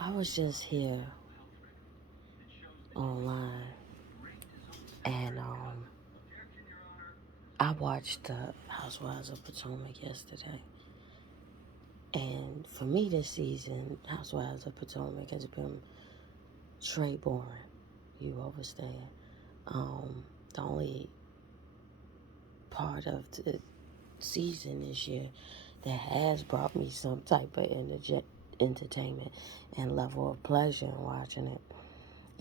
I was just here online and I watched the Housewives of Potomac yesterday. And for me this season, Housewives of Potomac has been straight boring. You understand? The only part of the season this year that has brought me some type of entertainment and level of pleasure in watching it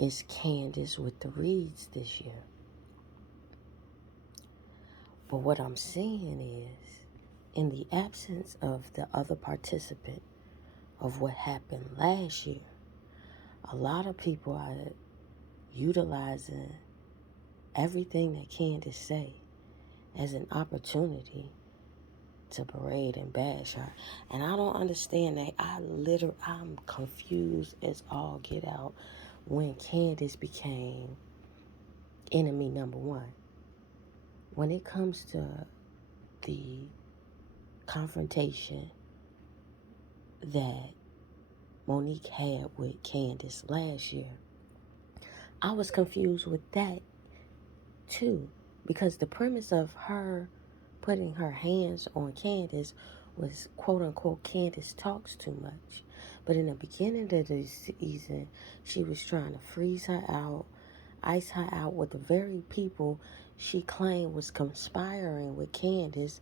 is Candace with the Reeds this year. But what I'm seeing is, in the absence of the other participant of what happened last year, a lot of people are utilizing everything that Candace say as an opportunity to parade and bash her. And I don't understand that. I'm confused as all get out when Candace became enemy number one. When it comes to the confrontation that Monique had with Candace last year, I was confused with that too, because the premise of her putting her hands on Candace was quote unquote Candace talks too much. But in the beginning of the season, she was trying to freeze her out, ice her out with the very people she claimed was conspiring with Candace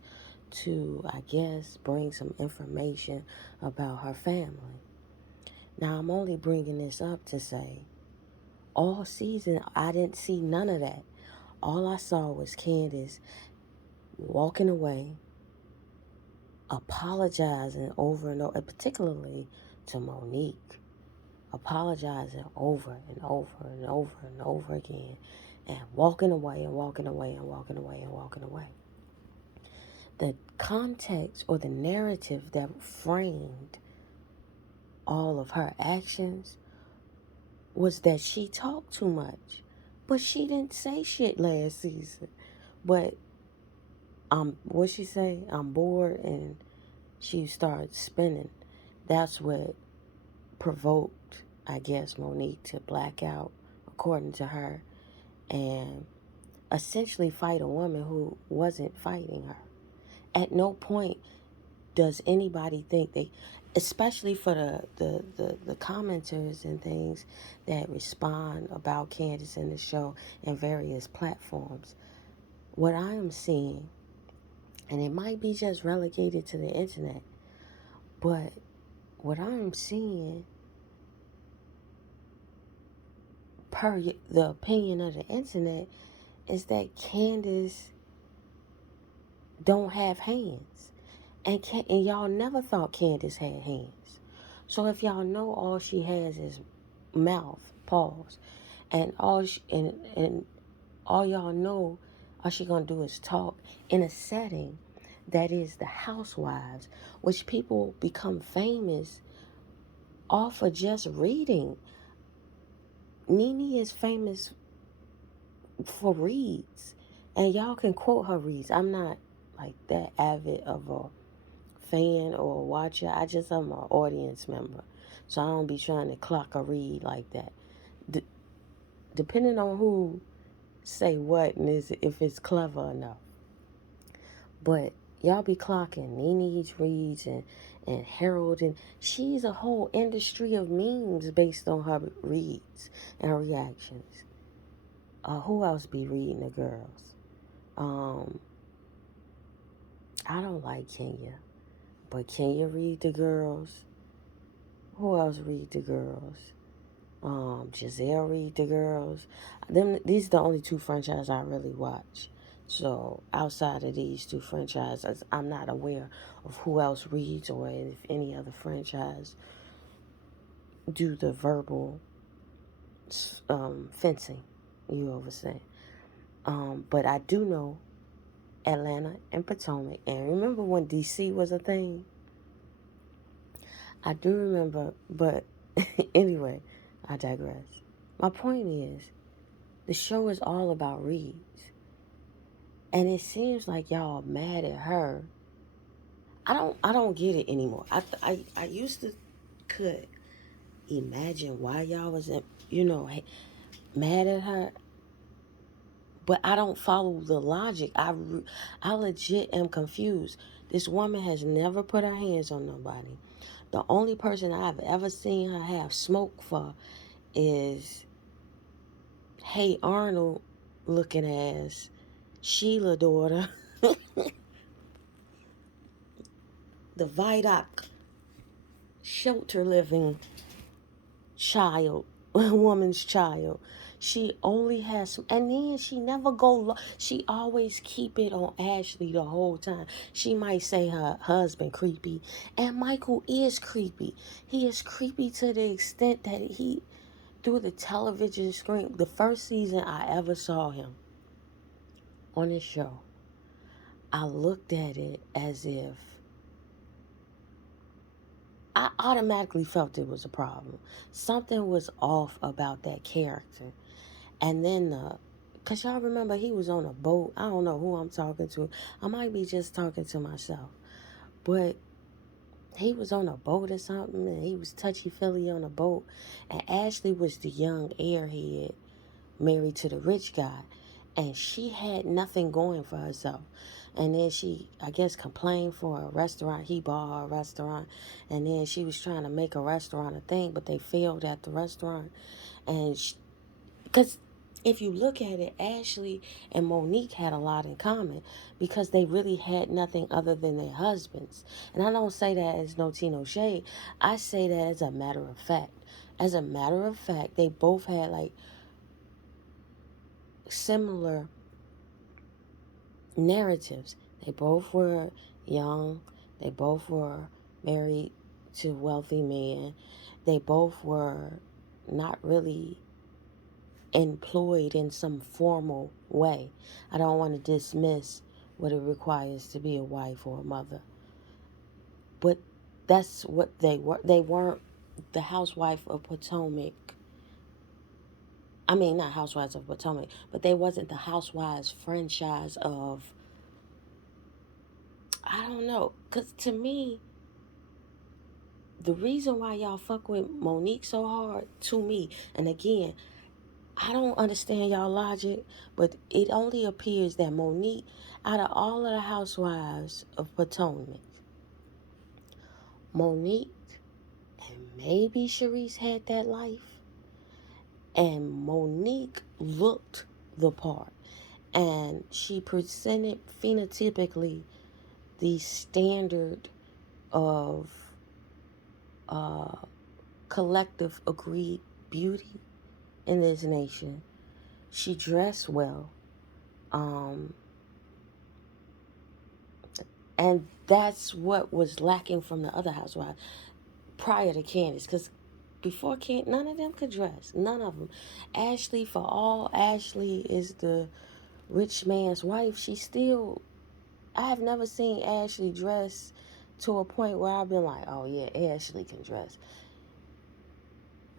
to, I guess, bring some information about her family. Now, I'm only bringing this up to say, all season, I didn't see none of that. All I saw was Candace walking away, apologizing over and over, particularly to Monique, apologizing over and over and over and over again, and walking away and walking away and walking away and walking away. The context or the narrative that framed all of her actions was that she talked too much. But she didn't say shit last season. But what she say? I'm bored, and she started spinning. That's what provoked, I guess, Monique to black out, according to her, and essentially fight a woman who wasn't fighting her. At no point does anybody think they, especially for the commenters and things that respond about Candace in the show and various platforms, what I am seeing, and it might be just relegated to the internet, but what I'm seeing, per the opinion of the internet, is that Candace don't have hands. And y'all never thought Candace had hands. So if y'all know all she has is mouth, paws, and and all y'all know, all she gonna do is talk in a setting that is the housewives, which people become famous off of just reading. Nene is famous for reads, and y'all can quote her reads. I'm not like that avid of a fan or a watcher. I'm an audience member, so I don't be trying to clock a read like that. Depending on who say what and if it's clever enough. But y'all be clocking Nene's reads and Harold, and she's a whole industry of memes based on her reads and her reactions. Who else be reading the girls? I don't like Kenya, but Kenya read the girls. Who else read the girls? Giselle read the girls. These are the only two franchises I really watch. So outside of these two franchises, I'm not aware of who else reads or if any other franchise do the verbal fencing. You overstand. But I do know Atlanta and Potomac. And remember when DC was a thing? I do remember, but anyway, I digress. My point is, the show is all about reads. And it seems like y'all mad at her. I don't get it anymore. I used to could. imagine why y'all was, mad at her. But I don't follow the logic. I legit am confused. This woman has never put her hands on nobody. The only person I've ever seen her have smoke for is Hey Arnold looking ass, Sheila daughter, the Vidoc shelter living child, woman's child. She only has some, and then she never she always keep it on Ashley the whole time. She might say her husband creepy, and Michael is creepy. He is creepy to the extent that he, through the television screen, the first season I ever saw him on this show, I looked at it as if I automatically felt it was a problem. Something was off about that character. And then, because y'all remember he was on a boat. I don't know who I'm talking to. I might be just talking to myself. But he was on a boat or something, and he was touchy-feely on a boat. And Ashley was the young airhead married to the rich guy. And she had nothing going for herself. And then she, I guess, complained for a restaurant. He bought her a restaurant. And then she was trying to make a restaurant a thing, but they failed at the restaurant. And because if you look at it, Ashley and Monique had a lot in common because they really had nothing other than their husbands. And I don't say that as no tea, no shade. I say that as a matter of fact. As a matter of fact, they both had like similar narratives. They both were young. They both were married to wealthy men. They both were not really employed in some formal way. I don't want to dismiss what it requires to be a wife or a mother. But that's what they were. They weren't the housewife of Potomac. I mean, not housewives of Potomac, but they wasn't the housewives franchise of, I don't know. Because to me, the reason why y'all fuck with Monique so hard, to me, and again, I don't understand y'all logic, but it only appears that Monique, out of all of the housewives of Potomac, Monique and maybe Sharice had that life, and Monique looked the part, and she presented phenotypically the standard of collective agreed beauty in this nation. She dressed well. Um, and that's what was lacking from the other housewives prior to Candace. Because before Candace, none of them could dress. None of them. Ashley, for all Ashley is the rich man's wife, she still, I have never seen Ashley dress to a point where I've been like, oh yeah, Ashley can dress.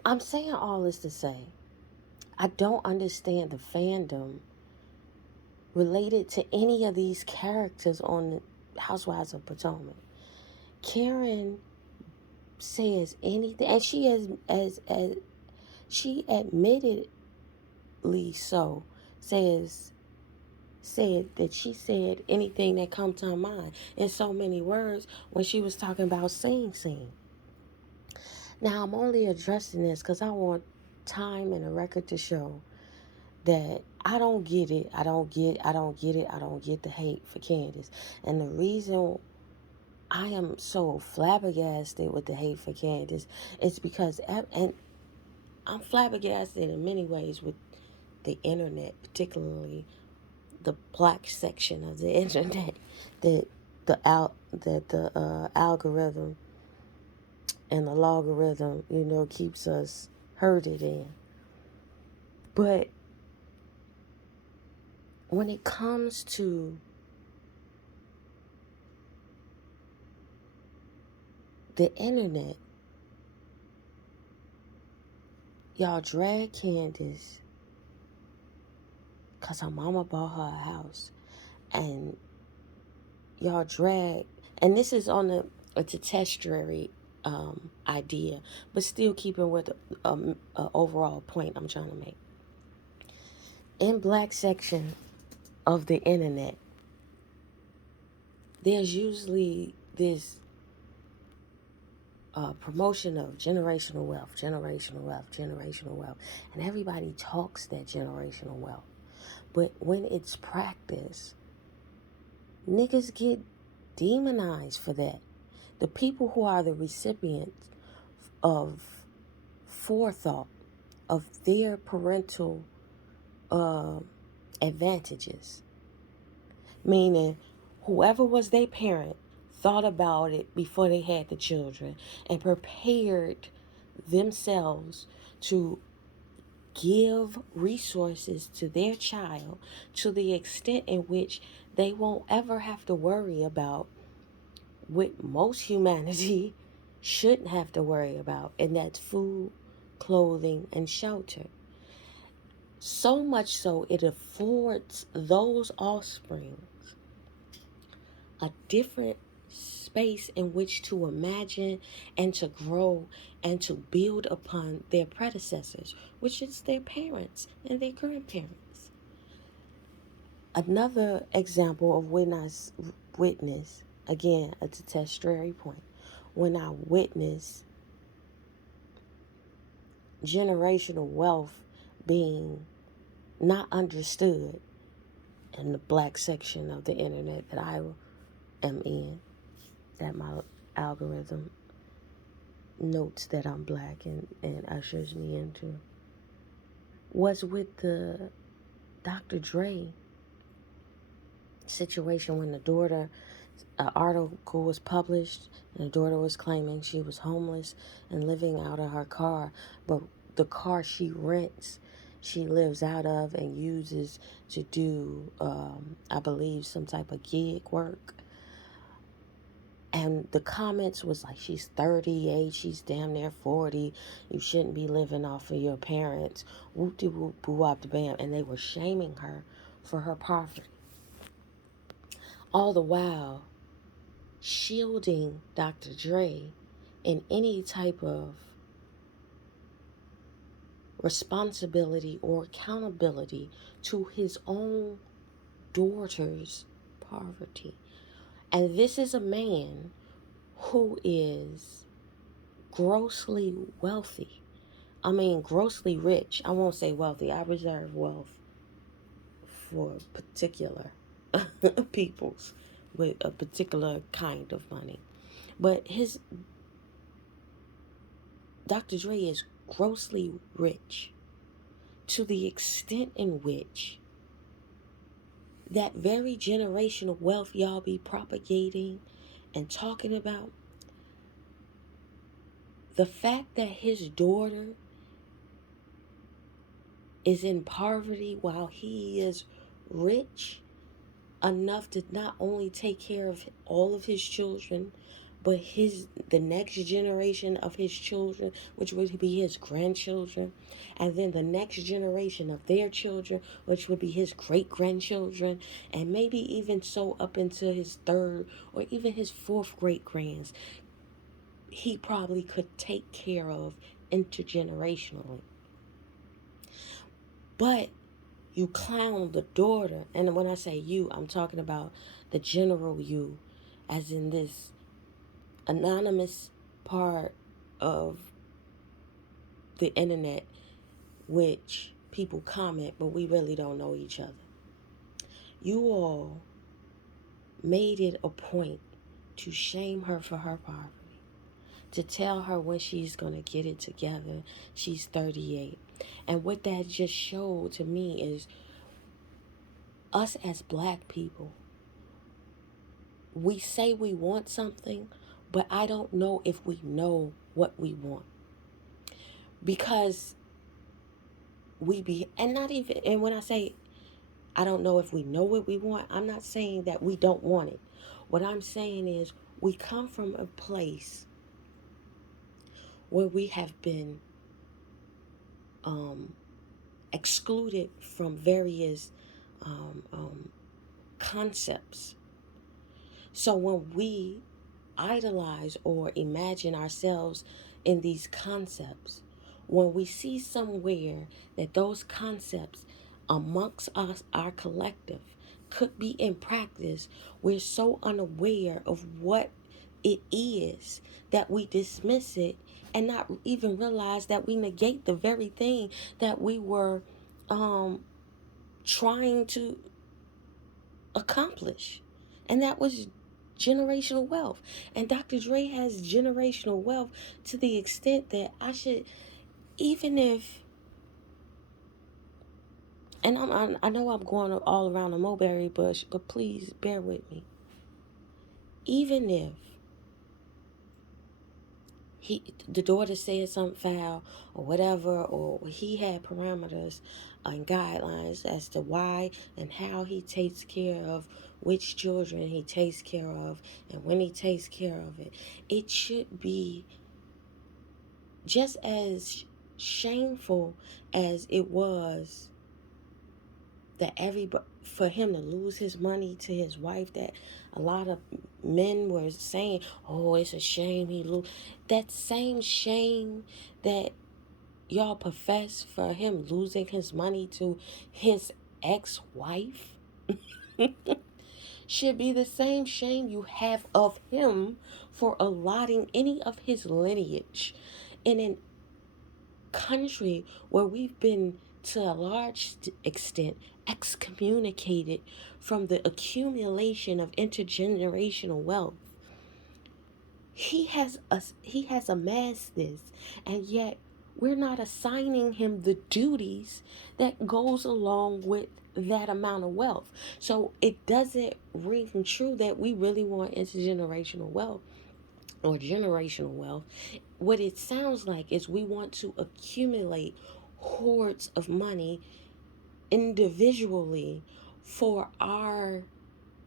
I'm saying all this to say, I don't understand the fandom related to any of these characters on Housewives of Potomac. Karen says anything, and she as she admittedly so said that she said anything that come to her mind in so many words when she was talking about Sing Sing. Now I'm only addressing this because I want time and a record to show that I don't get it. I don't get the hate for Candace. And the reason I am so flabbergasted with the hate for Candace is because, and I'm flabbergasted in many ways with the internet, particularly the black section of the internet, that the algorithm and the logarithm, keeps us herded in. But when it comes to the internet, y'all drag Candace because her mama bought her a house. And y'all drag, and this is on a tertiary idea, but still keeping with the overall point I'm trying to make. In black section of the internet, there's usually this promotion of generational wealth, generational wealth, generational wealth, and everybody talks that generational wealth. But when it's practiced, niggas get demonized for that. The people who are the recipients of forethought of their parental uh, advantages, meaning whoever was their parent thought about it before they had the children and prepared themselves to give resources to their child to the extent in which they won't ever have to worry about what most humanity shouldn't have to worry about, and that's food, clothing, and shelter. So much so, it affords those offspring a different space in which to imagine and to grow and to build upon their predecessors, which is their parents and their grandparents. Another example of when I witness, again, a tertiary point, when I witness generational wealth being not understood in the black section of the internet that I am in, that my algorithm notes that I'm black and ushers me into, was with the Dr. Dre situation when the daughter, an article was published and the daughter was claiming she was homeless and living out of her car, but the car she rents, she lives out of and uses to do, I believe, some type of gig work. And the comments was like, she's 38, she's damn near 40. You shouldn't be living off of your parents. Whoop de whoop, boo wop de bam. And they were shaming her for her poverty. All the while, shielding Dr. Dre in any type of responsibility or accountability to his own daughter's poverty. And this is a man who is grossly wealthy. I mean, grossly rich. I won't say wealthy. I reserve wealth for particular peoples with a particular kind of money. But his Dr. Dre is grossly rich to the extent in which that very generational wealth y'all be propagating and talking about, the fact that his daughter is in poverty while he is rich enough to not only take care of all of his children, but the next generation of his children, which would be his grandchildren, and then the next generation of their children, which would be his great grandchildren, and maybe even so up into his third or even his fourth great grands, he probably could take care of intergenerationally. But you clown the daughter, and when I say you, I'm talking about the general you, as in this anonymous part of the internet, which people comment, but we really don't know each other. You all made it a point to shame her for her poverty, to tell her when she's going to get it together. She's 38. And what that just showed to me is us as black people, we say we want something, but I don't know if we know what we want. Because and not even, and when I say I don't know if we know what we want, I'm not saying that we don't want it. What I'm saying is we come from a place where we have been excluded from various concepts. So when we idolize or imagine ourselves in these concepts. When we see somewhere that those concepts amongst us, our collective, could be in practice, we're so unaware of what it is that we dismiss it and not even realize that we negate the very thing that we were trying to accomplish. And that was generational wealth. And Dr. Dre has generational wealth to the extent that I should, even if, and I know I'm going all around the mulberry bush, but please bear with me. Even if the daughter said something foul or whatever, or he had parameters and guidelines as to why and how he takes care of which children he takes care of and when he takes care of it, it should be just as shameful as it was that everybody, for him to lose his money to his wife, that a lot of men were saying, oh, it's a shame he lose. That same shame that y'all profess for him losing his money to his ex-wife should be the same shame you have of him for allotting any of his lineage in a country where we've been, to a large extent, excommunicated from the accumulation of intergenerational wealth. He has amassed this, and yet we're not assigning him the duties that goes along with that amount of wealth. So it doesn't ring true that we really want intergenerational wealth or generational wealth. What it sounds like is we want to accumulate hordes of money individually for our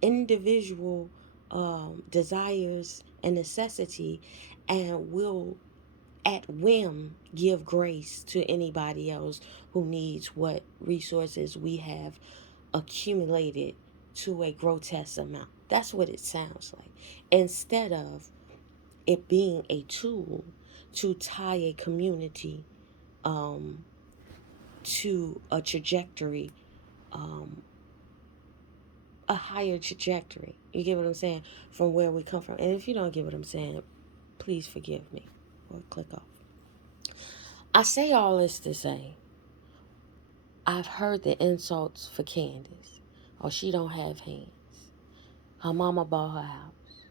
individual desires and necessity, and will at whim give grace to anybody else who needs what resources we have accumulated to a grotesque amount. That's what it sounds like. Instead of it being a tool to tie a community to a trajectory, a higher trajectory. You get what I'm saying? From where we come from. And if you don't get what I'm saying, please forgive me or click off. I say all this to say, I've heard the insults for Candace. Oh, she don't have hands. Her mama bought her house.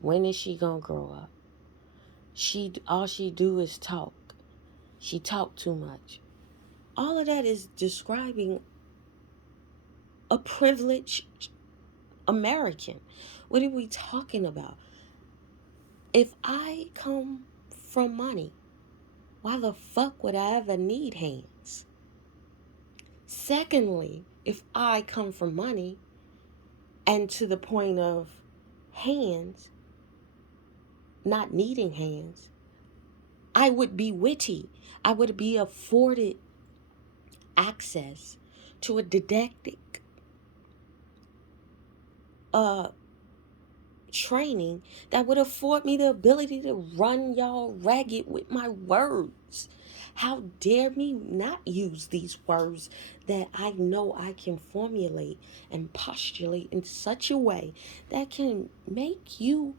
When is she gonna grow up? All she do is talk. She talk too much. All of that is describing a privileged American. What are we talking about? If I come from money, why the fuck would I ever need hands? Secondly, if I come from money and to the point of hands, not needing hands, I would be witty. I would be afforded access to a didactic training that would afford me the ability to run y'all ragged with my words. How dare me not use these words that I know I can formulate and postulate in such a way that can make you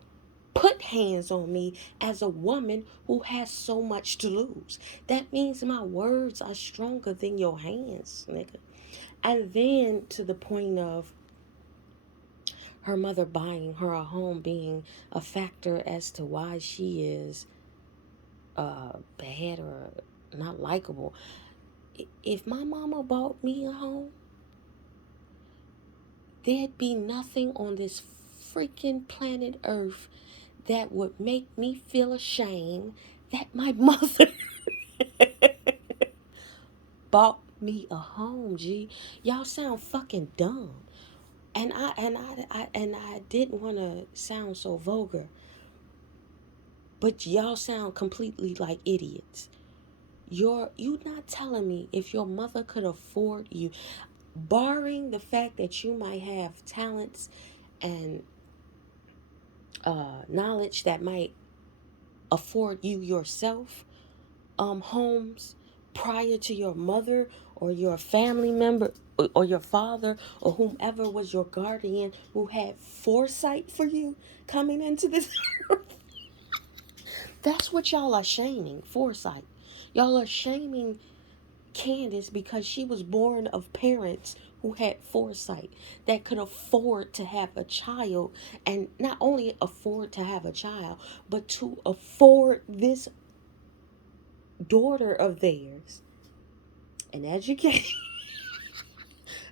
put hands on me as a woman who has so much to lose. That means my words are stronger than your hands, nigga. And then to the point of her mother buying her a home being a factor as to why she is bad or not likable. If my mama bought me a home, there'd be nothing on this freaking planet Earth that would make me feel ashamed that my mother bought me a home. G, y'all sound fucking dumb. And I didn't want to sound so vulgar, but y'all sound completely like idiots. You not telling me if your mother could afford you, barring the fact that you might have talents and knowledge that might afford you yourself homes prior to your mother or your family member or your father or whomever was your guardian who had foresight for you coming into this earth. That's what y'all are shaming, foresight. Y'all are shaming Candace because she was born of parents who had foresight that could afford to have a child, and not only afford to have a child but to afford this daughter of theirs an education.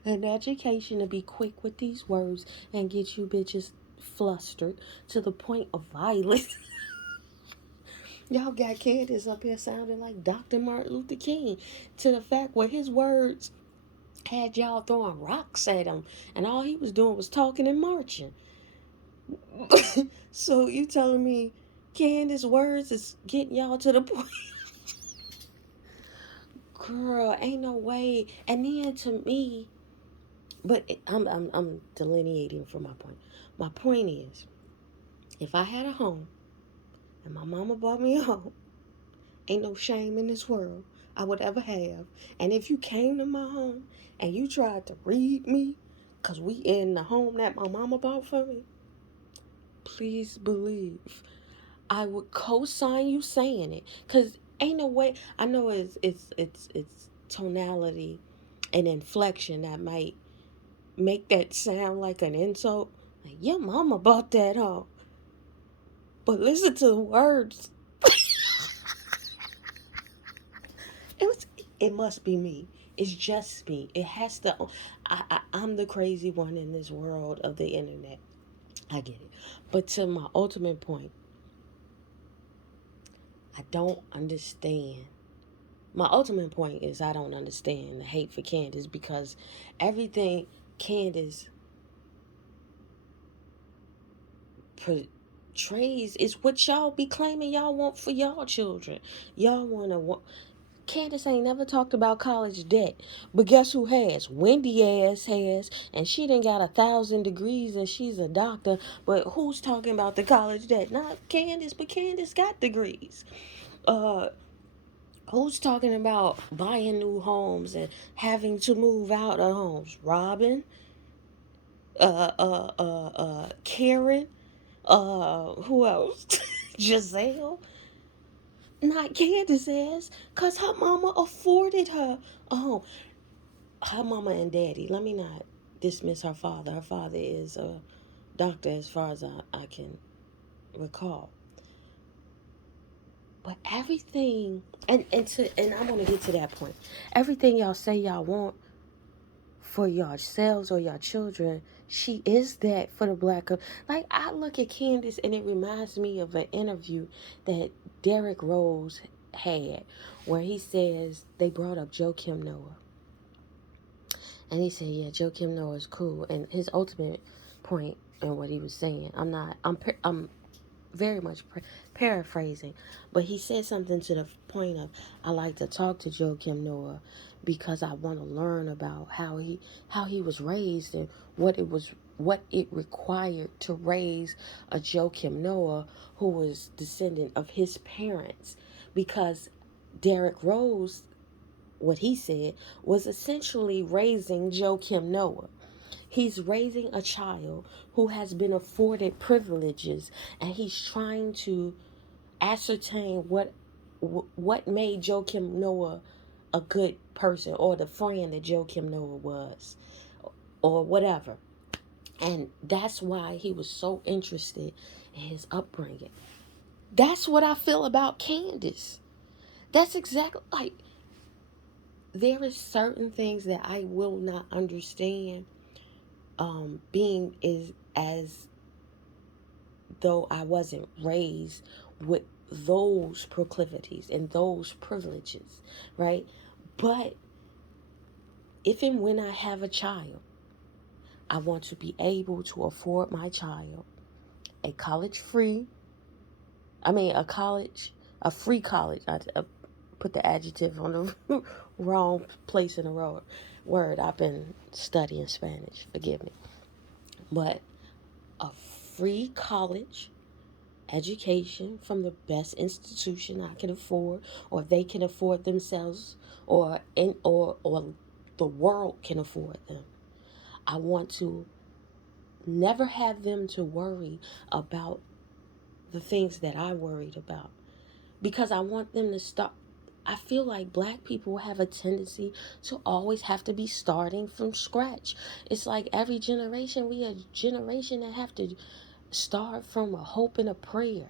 An education to be quick with these words and get you bitches flustered to the point of violence. Y'all got Candace up here sounding like Dr. Martin Luther King to the fact where his words had y'all throwing rocks at him and all he was doing was talking and marching. So you telling me Candace's words is getting y'all to the point? Girl, ain't no way. And then to me, but I'm delineating for my point. My point is, if I had a home and my mama bought me a home, ain't no shame in this world I would ever have. And if you came to my home and you tried to read me, cause we in the home that my mama bought for me, please believe I would co-sign you saying it. Cause ain't no way. I know it's tonality and inflection that might make that sound like an insult. Like, your mama bought that home. But listen to the words. It was. It must be me. It's just me. It has to. I'm the crazy one in this world of the internet. I get it. But to my ultimate point, I don't understand. My ultimate point is I don't understand the hate for Candace because everything Candace portrays is what y'all be claiming y'all want for y'all children. Y'all want. Candace ain't never talked about college debt, but guess who has? Wendy ass has, and she done got 1,000 degrees and she's a doctor. But who's talking about the college debt? Not Candace, but Candace got degrees. Uh, who's talking about buying new homes and having to move out of homes? Robin, Karen, who else? Giselle. Not Candace ass, cause her mama afforded her a home. Her mama and daddy. Let me not dismiss her father. Her father is a doctor, as far as I can recall. But everything, and I want to get to that point. Everything y'all say y'all want for yourselves or your children, she is that for the black. Like, I look at Candace and it reminds me of an interview that Derrick Rose had, where he says they brought up Joakim Noah, and he said, yeah, Joakim Noah is cool. And his ultimate point in what he was saying, I'm very much paraphrasing, but he said something to the point of, I like to talk to Joakim Noah because I want to learn about how he was raised and what it required to raise a Joakim Noah who was descendant of his parents, because Derrick Rose, what he said, was essentially raising Joakim Noah. He's raising a child who has been afforded privileges, and he's trying to ascertain what made Joakim Noah a good person, or the friend that Joakim Noah was, or whatever. And that's why he was so interested in his upbringing. That's what I feel about Candace. That's exactly like, there is certain things that I will not understand, being is as though I wasn't raised with those proclivities and those privileges, right? But if and when I have a child, I want to be able to afford my child a college free, a free college. I put the adjective on the wrong place in the word. I've been studying Spanish, forgive me. But a free college education from the best institution I can afford, or they can afford themselves, or the world can afford them. I want to never have them to worry about the things that I worried about, because I want them to start. I feel like black people have a tendency to always have to be starting from scratch. It's like every generation, we a generation that have to start from a hope and a prayer.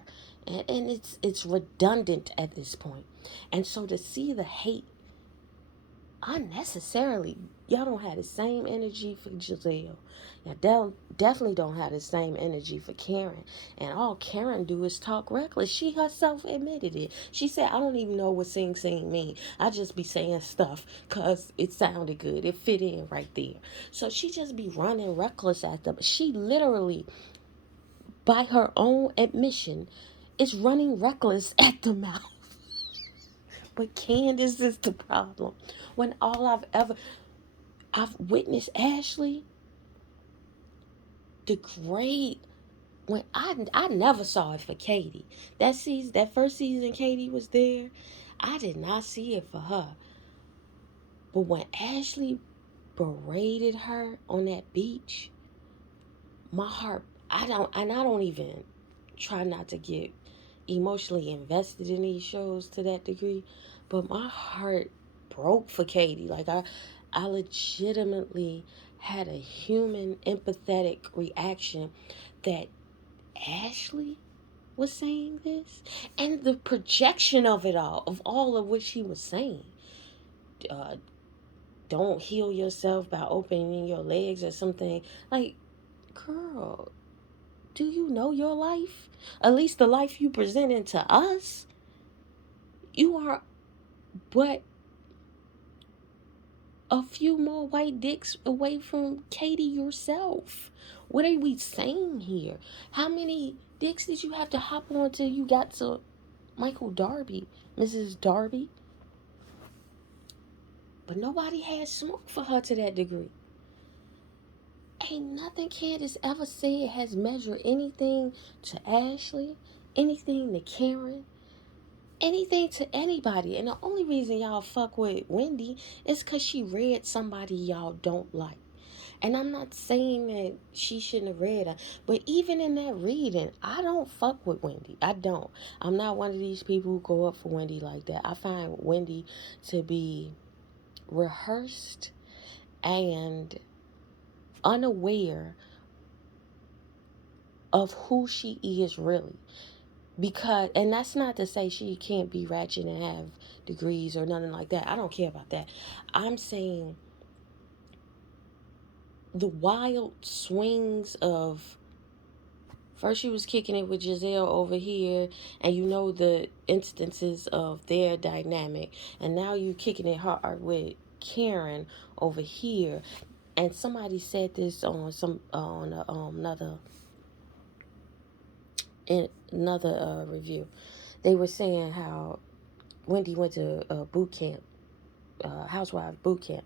And it's redundant at this point. And so to see the hate unnecessarily, y'all don't have the same energy for Giselle. Y'all definitely don't have the same energy for Karen. And all Karen do is talk reckless. She herself admitted it. She said, I don't even know what sing sing mean. I just be saying stuff because it sounded good. It fit in right there. So she just be running reckless at them. She literally, by her own admission, is running reckless at the mouth. But Candace is the problem. When all I've witnessed Ashley degrade. When I never saw it for Katie. That first season Katie was there, I did not see it for her. But when Ashley berated her on that beach, my heart, I don't even try not to get emotionally invested in these shows to that degree, but my heart broke for Katie. Like I legitimately had a human empathetic reaction that Ashley was saying this, and the projection of it all, of all of what she was saying. uh, don't heal yourself by opening your legs or something. Like, girl, do you know your life? At least the life you presented to us. You are but a few more white dicks away from Katie yourself. What are we saying here? How many dicks did you have to hop on till you got to Michael Darby, Mrs. Darby? But nobody had smoke for her to that degree. Ain't nothing Candace ever said has measured anything to Ashley, anything to Karen, anything to anybody. And the only reason y'all fuck with Wendy is because she read somebody y'all don't like. And I'm not saying that she shouldn't have read her, but even in that reading, I don't fuck with Wendy. I don't. I'm not one of these people who go up for Wendy like that. I find Wendy to be rehearsed and unaware of who she is really. Because, and that's not to say she can't be ratchet and have degrees or nothing like that. I don't care about that. I'm saying the wild swings of, first she was kicking it with Giselle over here, and you know the instances of their dynamic, and now you kicking it hard with Karen over here. And somebody said this on another review. They were saying how Wendy went to boot camp, housewife boot camp.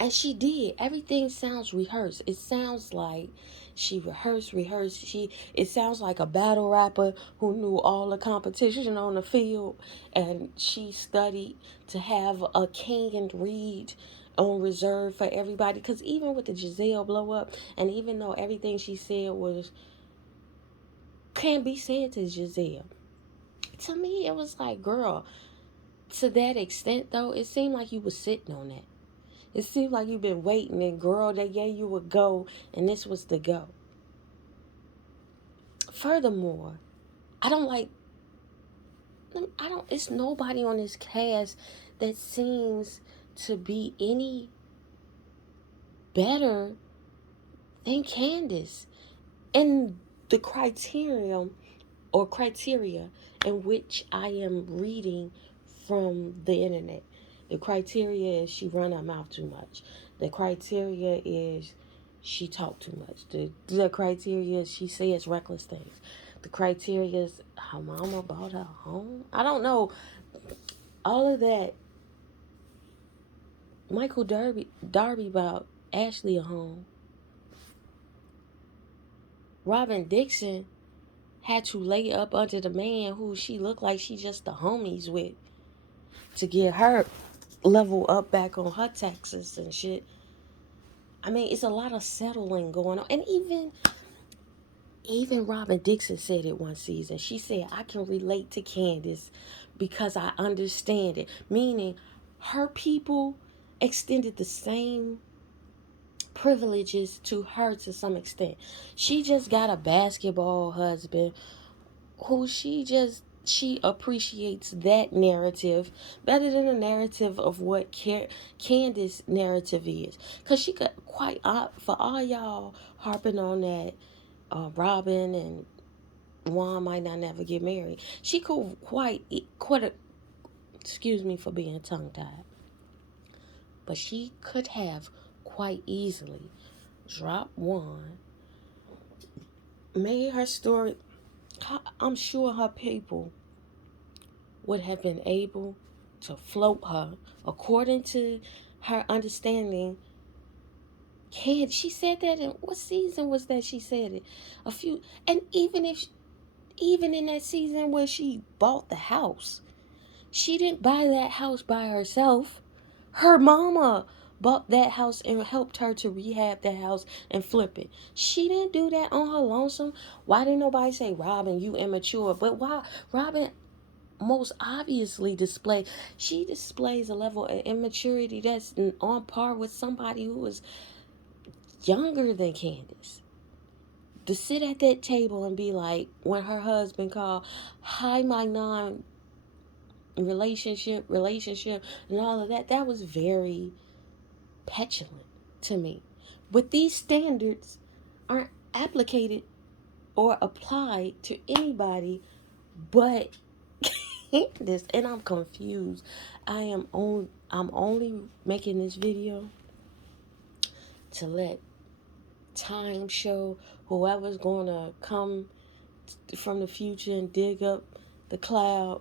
And she did. Everything sounds rehearsed. It sounds like she rehearsed. It sounds like a battle rapper who knew all the competition on the field, and she studied to have a canned read on reserve for everybody. Because even with the Giselle blow up, and even though everything she said can be said to Giselle, to me it was like, girl, to that extent though, it seemed like you was sitting on that. It seemed like you've been waiting, and girl, they gave you a go, and this was the go. Furthermore, I don't, it's nobody on this cast that seems to be any better than Candace. And the criteria in which I am reading from the internet. The criteria is she run her mouth too much. The criteria is she talk too much. The criteria is she says reckless things. The criteria is her mama bought her home. I don't know. All of that. Michael Darby bought Ashley a home. Robin Dixon had to lay up under the man who she looked like she just the homies with to get her level up back on her taxes and shit. I mean, it's a lot of settling going on. And even Robin Dixon said it one season. She said, I can relate to Candace because I understand it. Meaning, her people extended the same privileges to her to some extent. She just got a basketball husband who she appreciates that narrative better than the narrative of what Candace narrative is. Because she could quite, for all y'all harping on that Robin and Juan might not never get married, she could excuse me for being tongue tied, but she could have quite easily dropped Juan, made her story. I'm sure her people would have been able to float her according to her understanding. She said that in what season was that? She said it a few, and even in that season where she bought the house, she didn't buy that house by herself. Her mama bought that house and helped her to rehab that house and flip it. She didn't do that on her lonesome. Why didn't nobody say, Robin, you immature? But why Robin most obviously displays a level of immaturity that's on par with somebody who is younger than Candace. To sit at that table and be like, when her husband called, hi, my non relationship, and all of that, that was very petulant to me. But these standards aren't applied or applied to anybody but Candace, and I'm confused. I'm only making this video to let time show whoever's gonna come from the future and dig up the cloud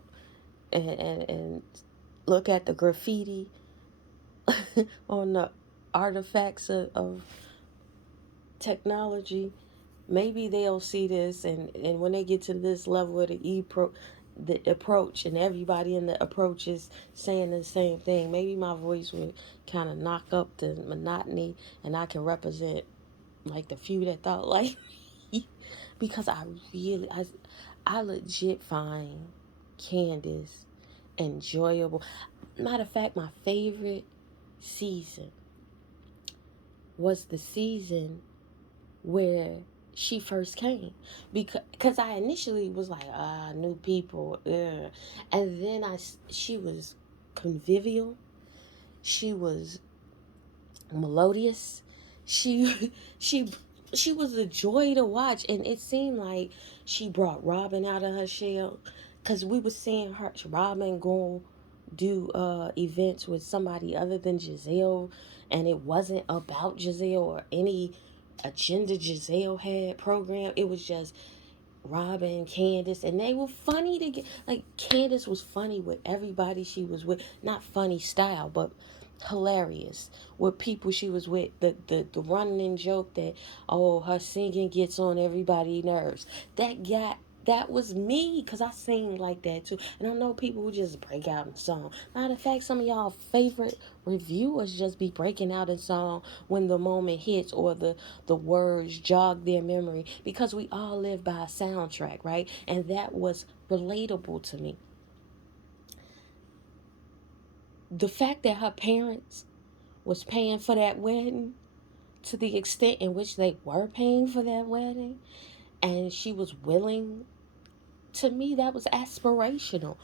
and look at the graffiti on the artifacts of technology. Maybe they'll see this, and when they get to this level of the approach, and everybody in the approach is saying the same thing, maybe my voice would kind of knock up the monotony, and I can represent like the few that thought like me. Because I legit find Candace enjoyable. Matter of fact, my favorite season was the season where she first came, because I initially was like, new people, ugh. And then she was convivial, she was melodious, she she she was a joy to watch, and it seemed like she brought Robin out of her shell, because we were seeing Robin go do events with somebody other than Giselle, and it wasn't about Giselle or any agenda Giselle had program. It was just Robin, Candace, and they were funny to get. Like, Candace was funny with everybody she was with. Not funny style, but hilarious with people she was with. The running joke that, oh, her singing gets on everybody's nerves. That was me, because I sing like that too. And I know people who just break out in song. Matter of fact, some of y'all favorite reviewers just be breaking out in song when the moment hits, or the words jog their memory, because we all live by a soundtrack, right? And that was relatable to me. The fact that her parents was paying for that wedding, to the extent in which they were paying for that wedding, and she was willing, to me that was aspirational.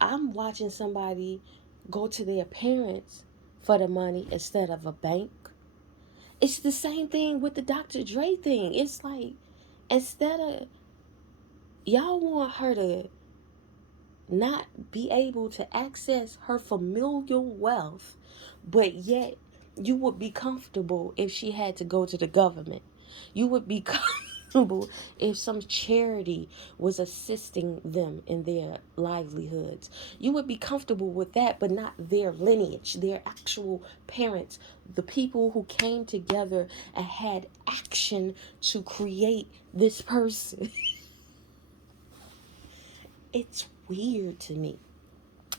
I'm watching somebody go to their parents for the money instead of a bank. It's the same thing with the Dr. Dre thing. It's like, instead of, y'all want her to not be able to access her familial wealth, but yet you would be comfortable if she had to go to the government. You would be comfortable if some charity was assisting them in their livelihoods. You would be comfortable with that, but not their lineage, their actual parents, the people who came together and had action to create this person. It's weird to me.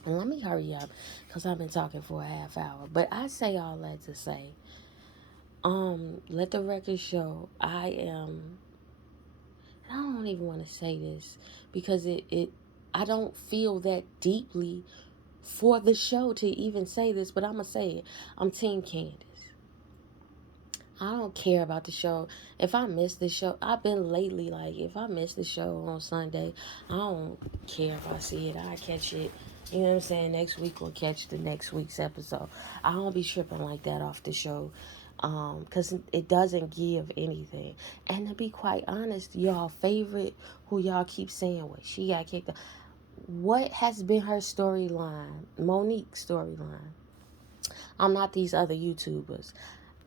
And let me hurry up because I've been talking for a half hour. But I say all that to say, let the record show I don't even want to say this because I don't feel that deeply for the show to even say this, but I'm going to say it. I'm Team Candace. I don't care about the show. If I miss the show, I've been lately like, if I miss the show on Sunday, I don't care if I see it. I catch it. You know what I'm saying? Next week we'll catch the next week's episode. I don't be tripping like that off the show. Because it doesn't give anything. And to be quite honest, y'all favorite, who y'all keep saying what she got kicked out. What has been her storyline? Monique's storyline. I'm not these other YouTubers.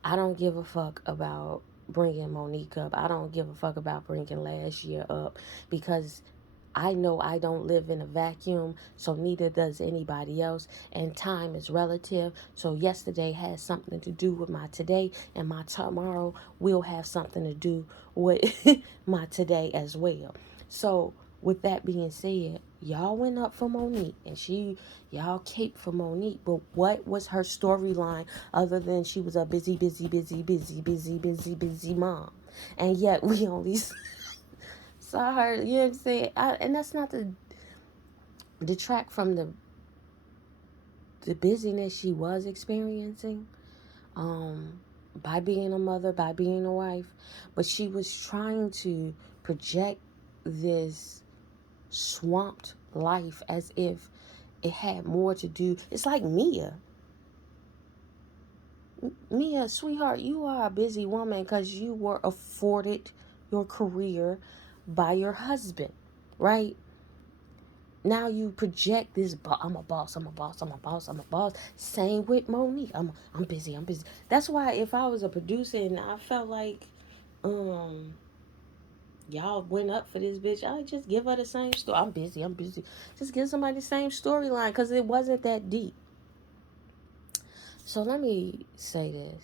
I don't give a fuck about bringing Monique up. I don't give a fuck about bringing last year up because I know I don't live in a vacuum, so neither does anybody else. And time is relative. So yesterday has something to do with my today, and my tomorrow will have something to do with my today as well. So with that being said, y'all went up for Monique and y'all caped for Monique, but what was her storyline other than she was a busy mom? And yet we only saw her, you know what I'm saying? And that's not to detract from the busyness she was experiencing, by being a mother, by being a wife, but she was trying to project this swamped life as if it had more to do. It's like Mia, sweetheart, you are a busy woman because you were afforded your career by your husband, right? Now you project this, I'm a boss, I'm a boss, I'm a boss, I'm a boss. Same with Monique. I'm busy, I'm busy. That's why if I was a producer and I felt like y'all went up for this bitch, I just give her the same story. I'm busy, I'm busy. Just give somebody the same storyline because it wasn't that deep. So let me say this.